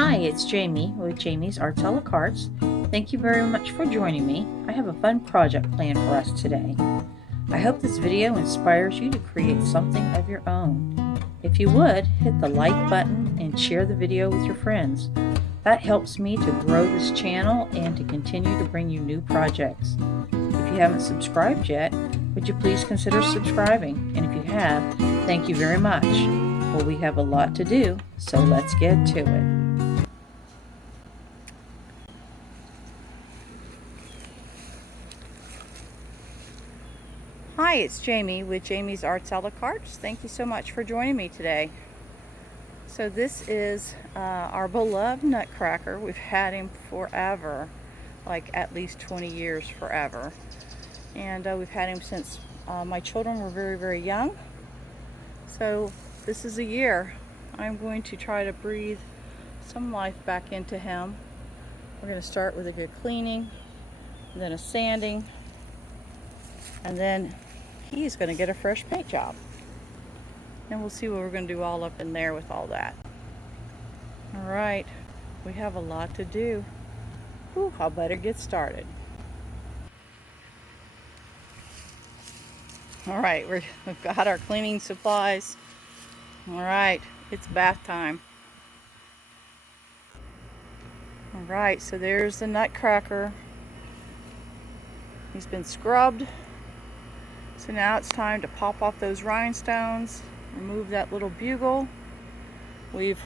Hi, it's Jamie with Jamie's Arts a la Cartes. Thank you very much for joining me. I have a fun project planned for us today. I hope this video inspires you to create something of your own. If you would, hit the like button and share the video with your friends. That helps me to grow this channel and to continue to bring you new projects. If you haven't subscribed yet, would you please consider subscribing? And if you have, thank you very much. Well, we have a lot to do, so let's get to it. Hi, it's Jamie with Jamie's Arts a la Cartes. Thank you so much for joining me today. So this is our beloved Nutcracker. We've had him forever, like at least 20 years forever. And we've had him since my children were very, very young. So this is a year. I'm going to try to breathe some life back into him. We're going to start with a good cleaning, and then a sanding, and then he's going to get a fresh paint job. And we'll see what we're going to do all up in there with all that. Alright, we have a lot to do. Whew, I better get started. Alright, we've got our cleaning supplies. Alright, it's bath time. Alright, so there's the Nutcracker. He's been scrubbed. So now it's time to pop off those rhinestones, remove that little bugle. We've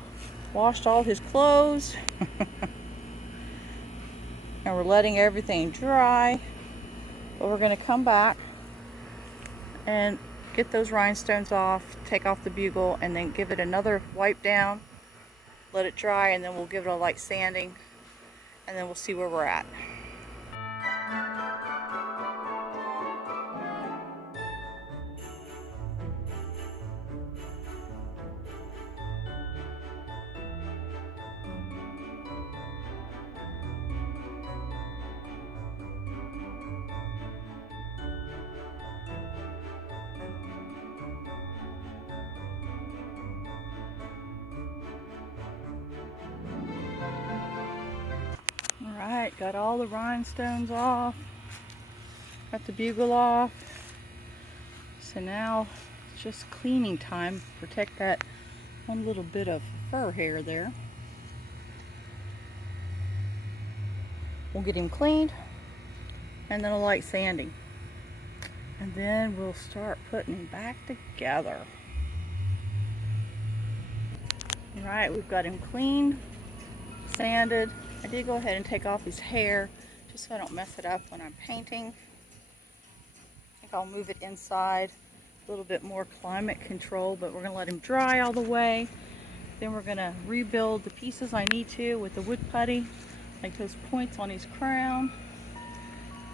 washed all his clothes. And we're letting everything dry. But we're going to come back and get those rhinestones off, take off the bugle, and then give it another wipe down, let it dry, and then we'll give it a light sanding, and then we'll see where we're at. Alright, got all the rhinestones off, got the bugle off, so now it's just cleaning time. Protect that one little bit of fur hair there. We'll get him cleaned, and then a light sanding, and then we'll start putting him back together. Alright, we've got him cleaned, sanded. I did go ahead and take off his hair just so I don't mess it up when I'm painting. I think I'll move it inside, a little bit more climate control, but we're going to let him dry all the way. Then we're going to rebuild the pieces I need to with the wood putty, like those points on his crown,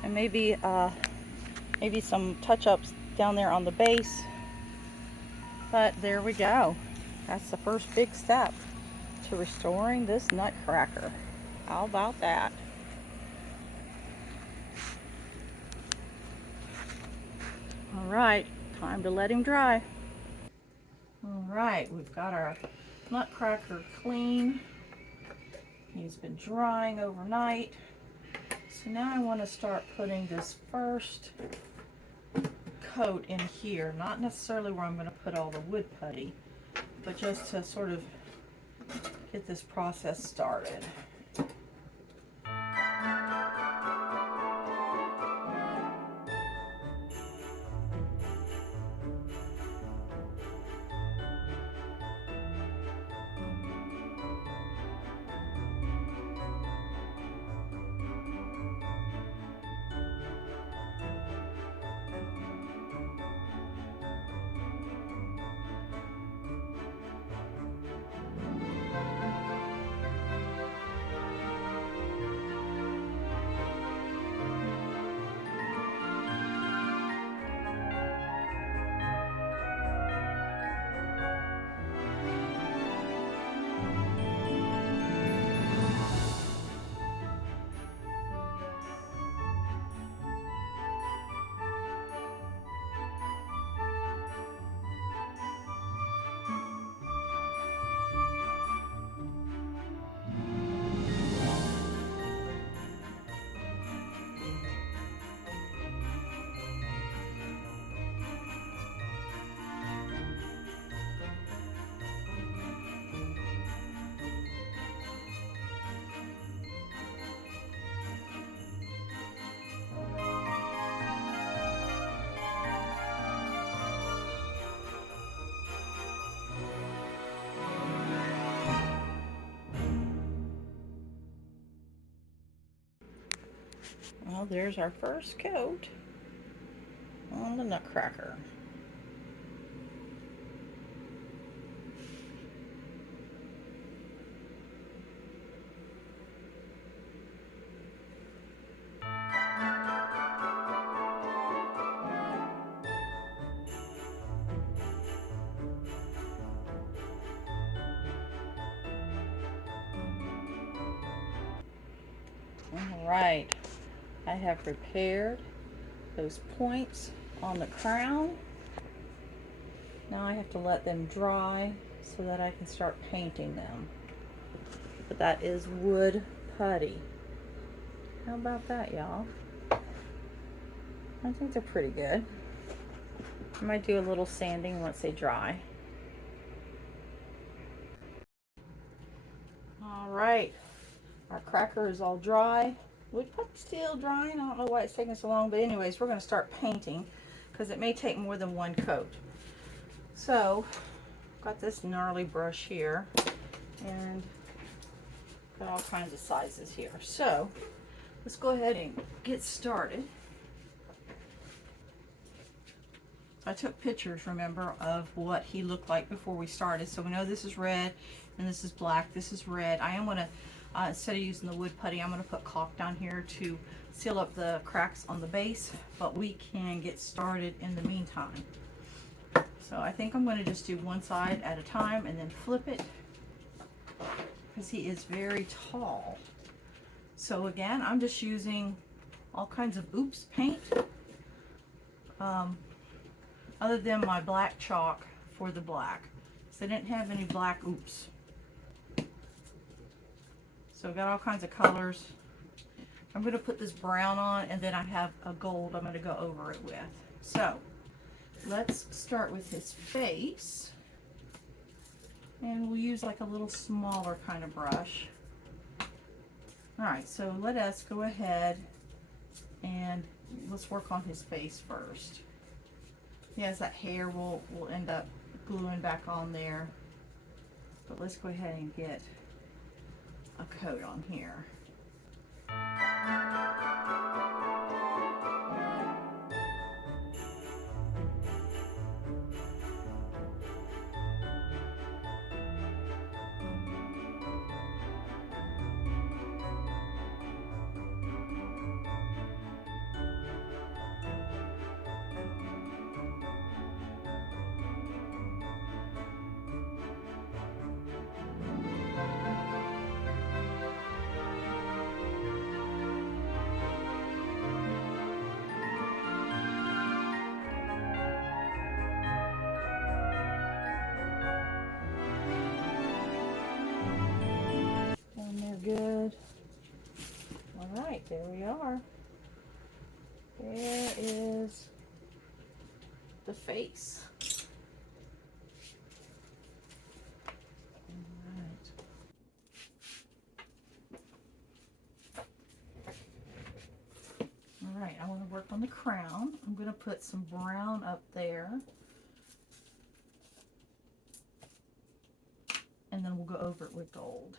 and maybe some touch-ups down there on the base. But there we go. That's the first big step to restoring this Nutcracker. How about that? Alright, time to let him dry. Alright, we've got our Nutcracker clean. He's been drying overnight. So now I want to start putting this first coat in here. Not necessarily where I'm going to put all the wood putty, but just to sort of get this process started. Well, there's our first coat on the Nutcracker. All right, I have prepared those points on the crown. Now I have to let them dry so that I can start painting them. But that is wood putty. How about that, y'all? I think they're pretty good. I might do a little sanding once they dry. All right, our cracker is all dry. Wood putty's still drying. I don't know why it's taking so long, but anyways, we're going to start painting because it may take more than one coat. So, got this gnarly brush here and got all kinds of sizes here. So, let's go ahead and get started. I took pictures, remember, of what he looked like before we started. So we know this is red and this is black, this is red. I am going to, instead of using the wood putty, I'm going to put caulk down here to seal up the cracks on the base, but we can get started in the meantime. So I think I'm going to just do one side at a time and then flip it because he is very tall. So again, I'm just using all kinds of oops paint. Other than my black chalk for the black. So I didn't have any black oops. So I got all kinds of colors. I'm going to put this brown on and then I have a gold I'm going to go over it with. So let's start with his face. And we'll use like a little smaller kind of brush. Alright, so let us go ahead and let's work on his face first. He has that hair we'll end up gluing back on there. But let's go ahead and get a coat on here. Good. All right, there we are. There is the face. All right. All right, I want to work on the crown. I'm going to put some brown up there. And then we'll go over it with gold.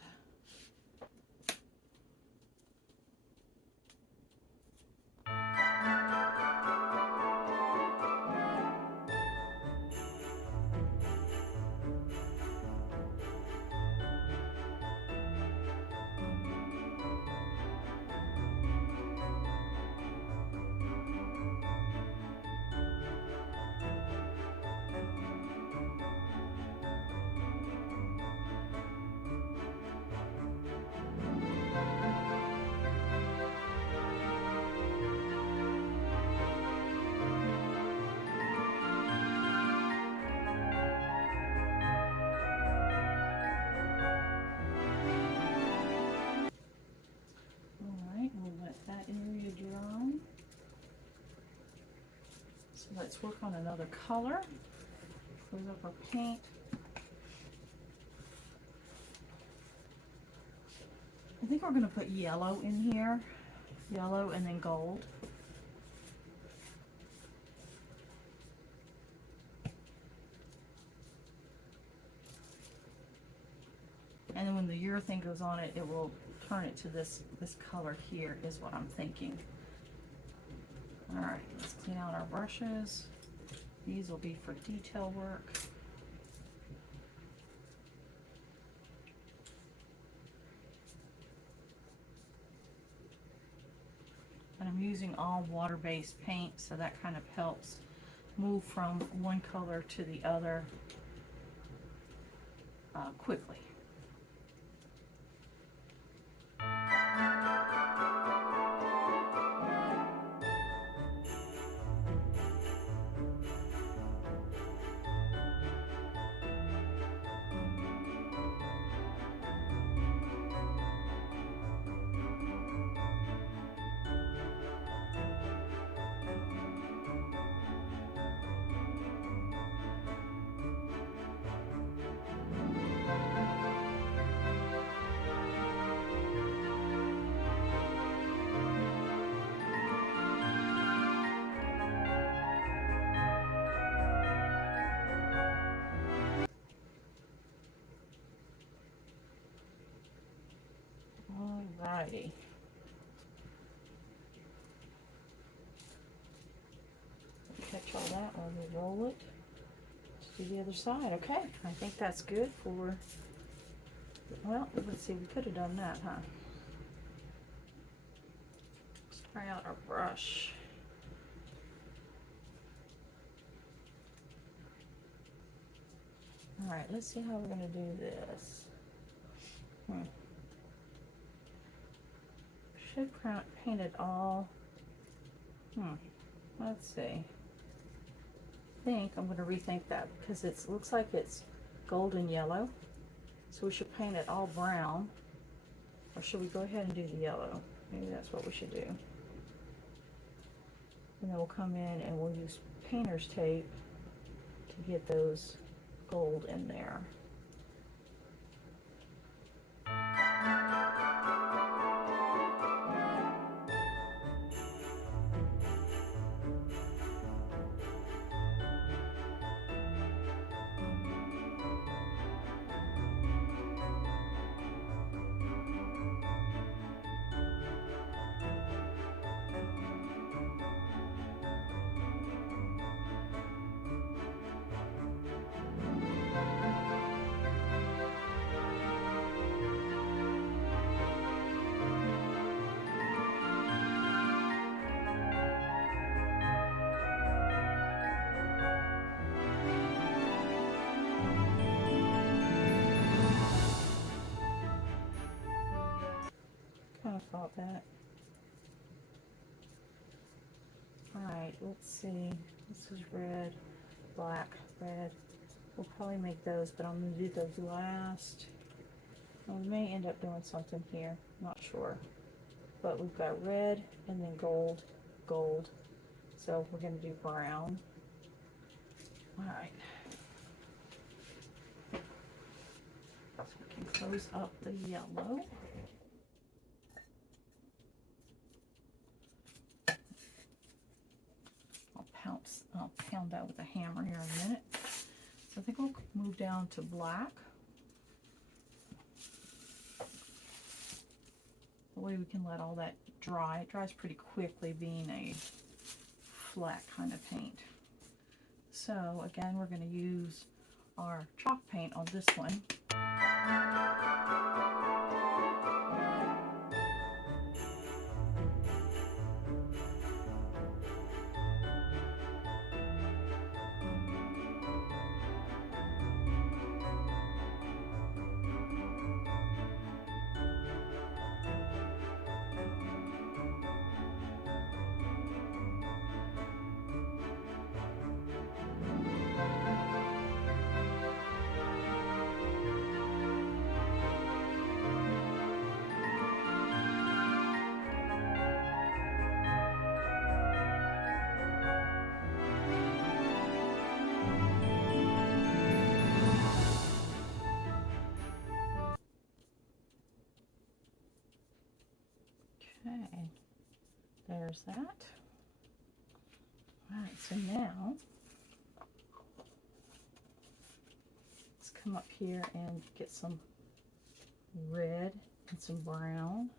So let's work on another color. Close up our paint. I think we're going to put yellow in here. Yellow and then gold. And then when the urethane goes on it, it will turn it to this color here is what I'm thinking. All right, let's clean out our brushes. These will be for detail work. And I'm using all water-based paint, so that kind of helps move from one color to the other quickly. Alrighty. Catch all that while we roll it. Let's do the other side. Okay, I think that's good for, well, let's see, we could have done that, huh? Let's try out our brush. Alright, let's see how we're going to do this. Should paint it all. Let's see. I think I'm going to rethink that because it looks like it's golden yellow. So we should paint it all brown. Or should we go ahead and do the yellow? Maybe that's what we should do. And then we'll come in and we'll use painter's tape to get those gold in there. Kind of thought that. Alright, let's see. This is red, black, red. We'll probably make those, but I'm going to do those last. We may end up doing something here. Not sure. But we've got red and then gold, gold. So we're going to do brown. Alright. So we can close up the yellow. I'll pound that with a hammer here in a minute. So I think we'll move down to black. That way we can let all that dry. It dries pretty quickly being a flat kind of paint. So again, we're going to use our chalk paint on this one. Okay, there's that. All right, so now let's come up here and get some red and some brown.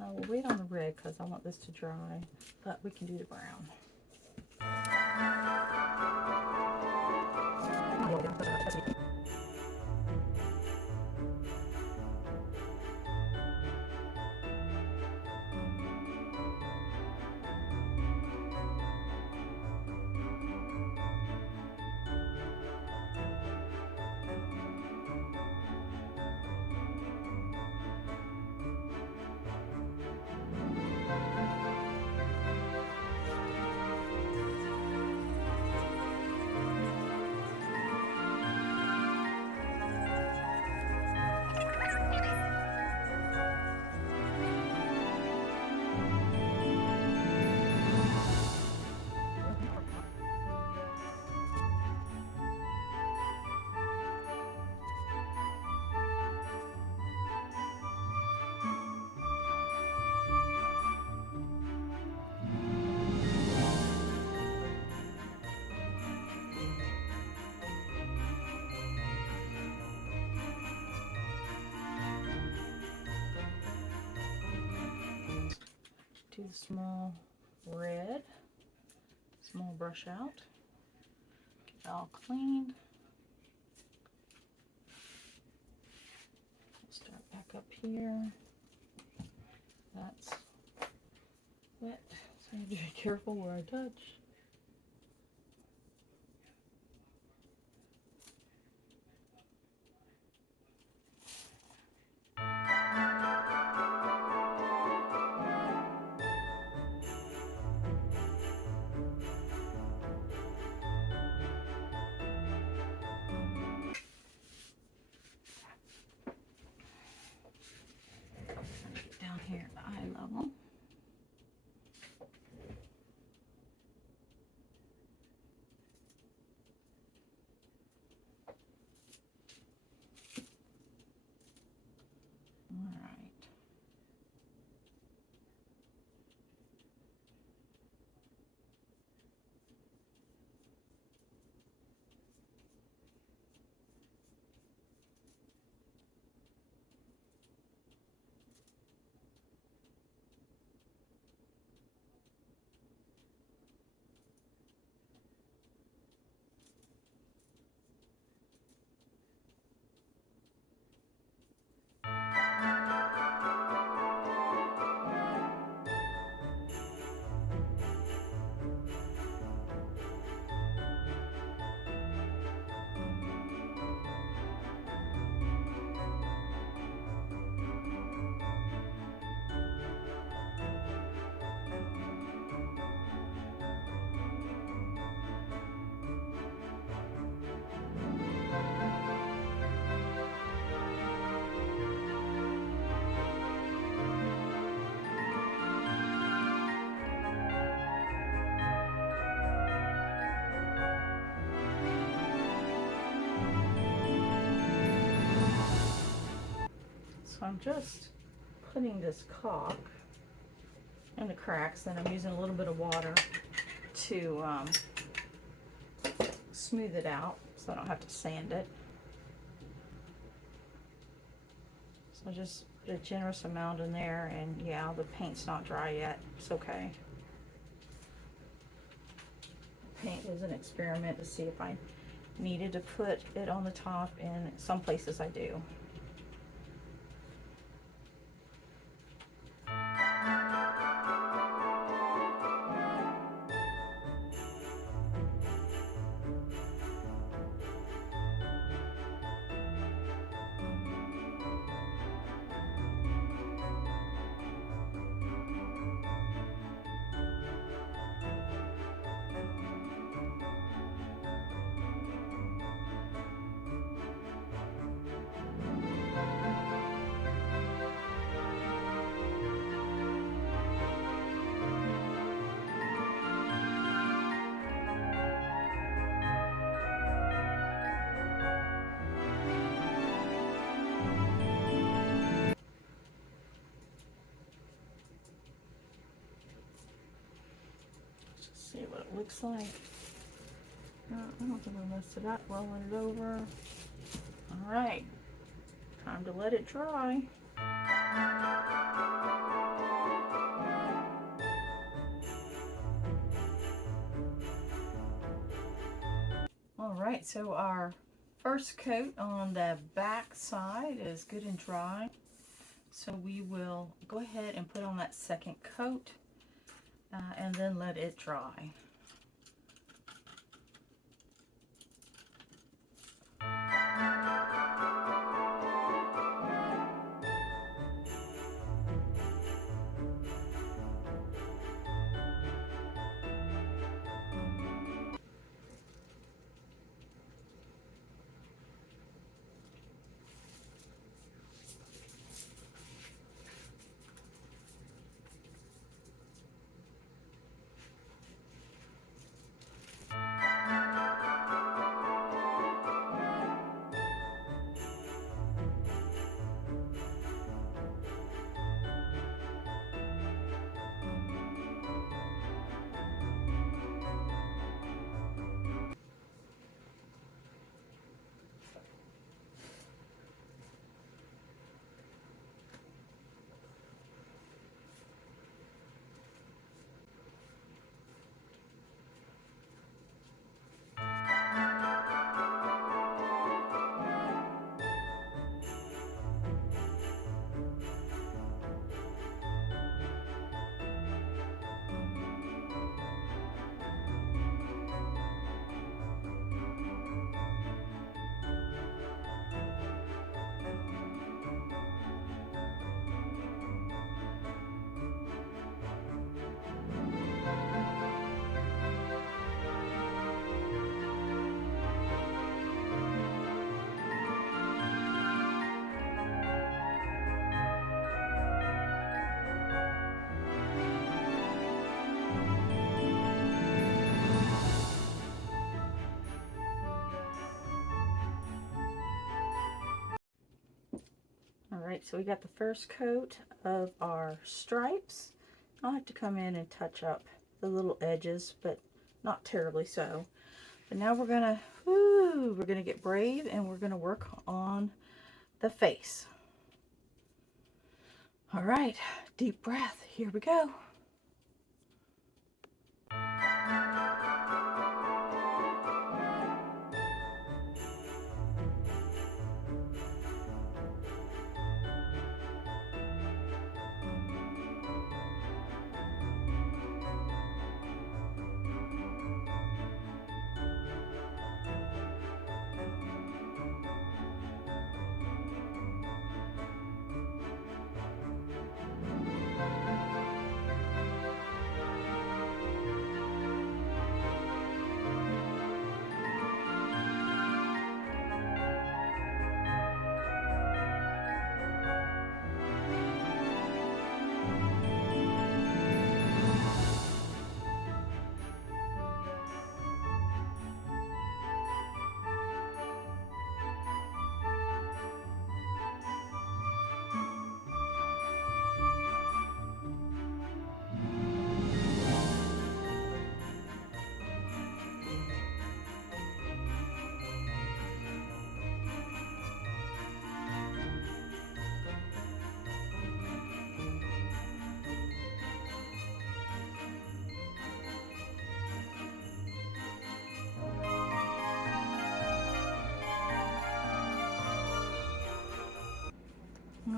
We'll wait on the red because I want this to dry, but we can do the brown. Do the small red, small brush out, get it all cleaned. Start back up here. That's wet, so I have to be careful where I touch. Get down here at the eye level. All right. So I'm just putting this caulk in the cracks, and I'm using a little bit of water to smooth it out so I don't have to sand it. So just put a generous amount in there, and yeah, the paint's not dry yet. It's okay. Paint was an experiment to see if I needed to put it on the top, and some places I do. See what it looks like. I don't think we messed it up. Rolling it over. All right, time to let it dry. All right, so our first coat on the back side is good and dry. So we will go ahead and put on that second coat and then let it dry. All right, so we got the first coat of our stripes. I'll have to come in and touch up the little edges, but not terribly so. But now we're gonna get brave and we're gonna work on the face. All right, deep breath, here we go.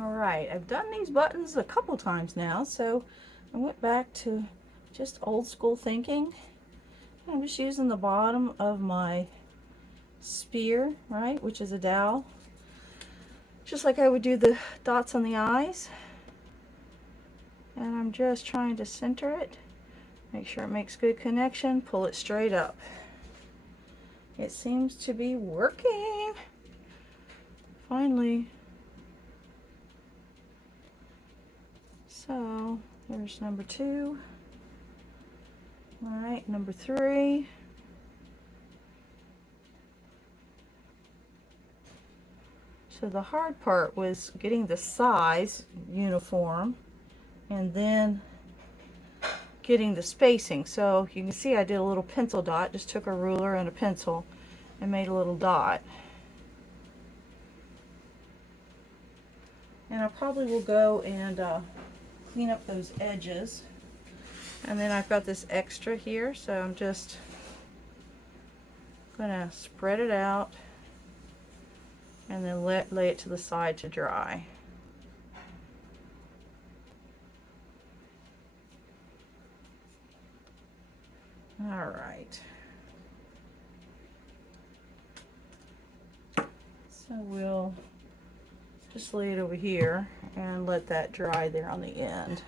All right, I've done these buttons a couple times now, so I went back to just old school thinking. I'm just using the bottom of my spear, right, which is a dowel, just like I would do the dots on the eyes. And I'm just trying to center it, make sure it makes good connection, pull it straight up. It seems to be working. Finally. So there's number 2. All right, number 3. So the hard part was getting the size uniform and then getting the spacing. So you can see I did a little pencil dot, just took a ruler and a pencil and made a little dot. And I probably will go and clean up those edges. And then I've got this extra here, so I'm just I'm going to spread it out and then lay it to the side to dry. All right. So we'll just lay it over here and let that dry there on the end.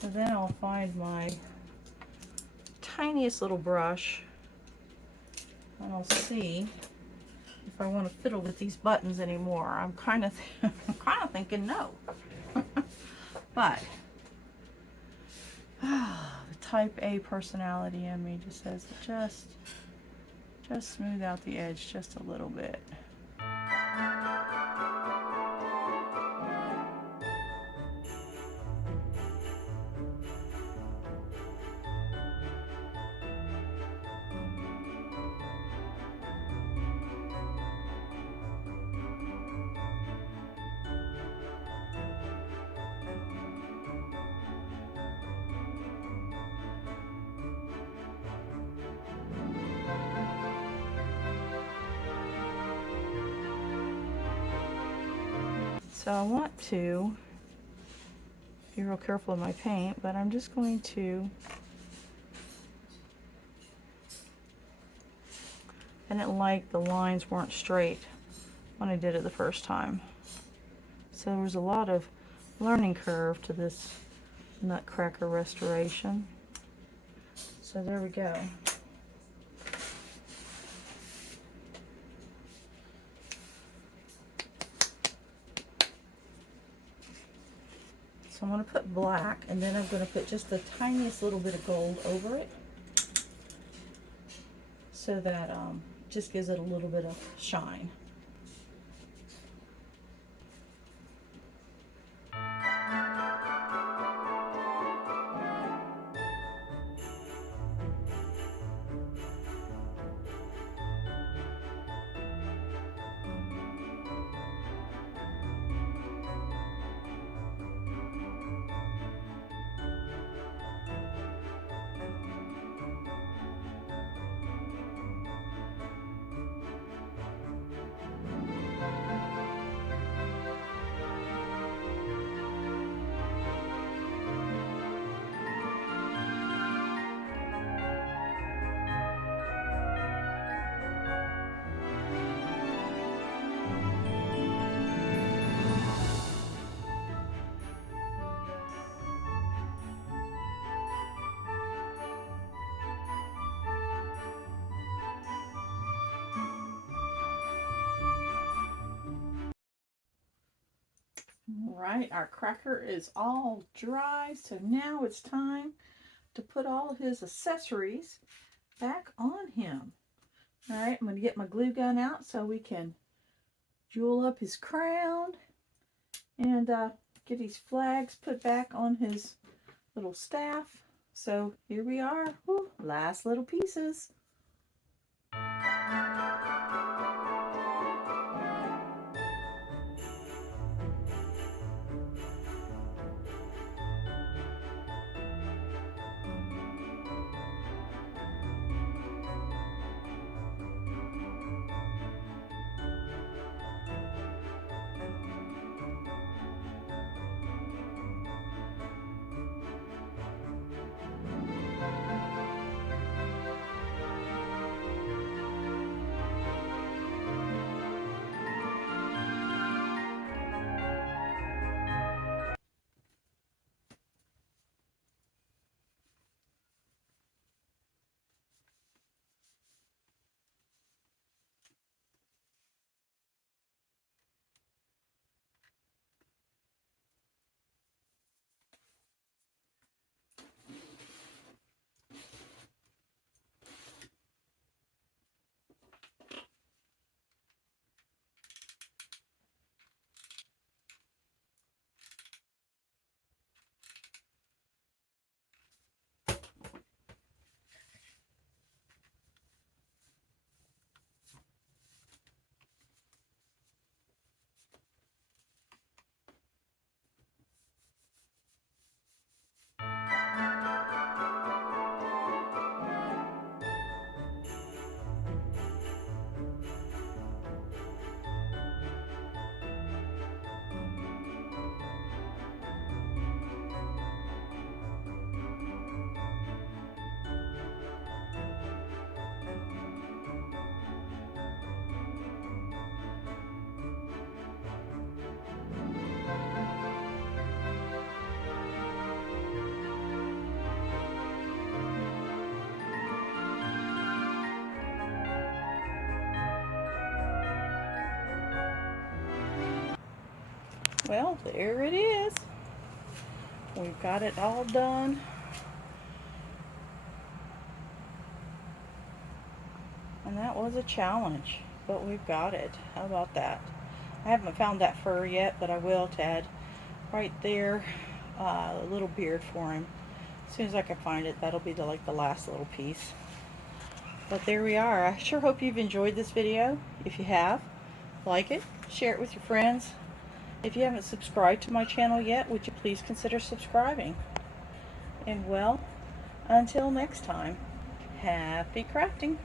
So then I'll find my tiniest little brush and I'll see if I want to fiddle with these buttons anymore. I'm kind of thinking no. But the type A personality in me just says just smooth out the edge just a little bit. So I want to be real careful of my paint, but I'm just going to, I didn't like the lines weren't straight when I did it the first time. So there was a lot of learning curve to this Nutcracker restoration. So there we go. So I'm going to put black, and then I'm going to put just the tiniest little bit of gold over it, so that just gives it a little bit of shine. Alright, our cracker is all dry, so now it's time to put all his accessories back on him. Alright, I'm going to get my glue gun out so we can jewel up his crown and get his flags put back on his little staff. So here we are. Whew, last little pieces. Well, there it is. We've got it all done. And that was a challenge, but we've got it. How about that? I haven't found that fur yet, but I will to add right there a little beard for him. As soon as I can find it, that'll be like the last little piece. But there we are. I sure hope you've enjoyed this video. If you have, like it, share it with your friends. If you haven't subscribed to my channel yet, would you please consider subscribing? And well, until next time, happy crafting.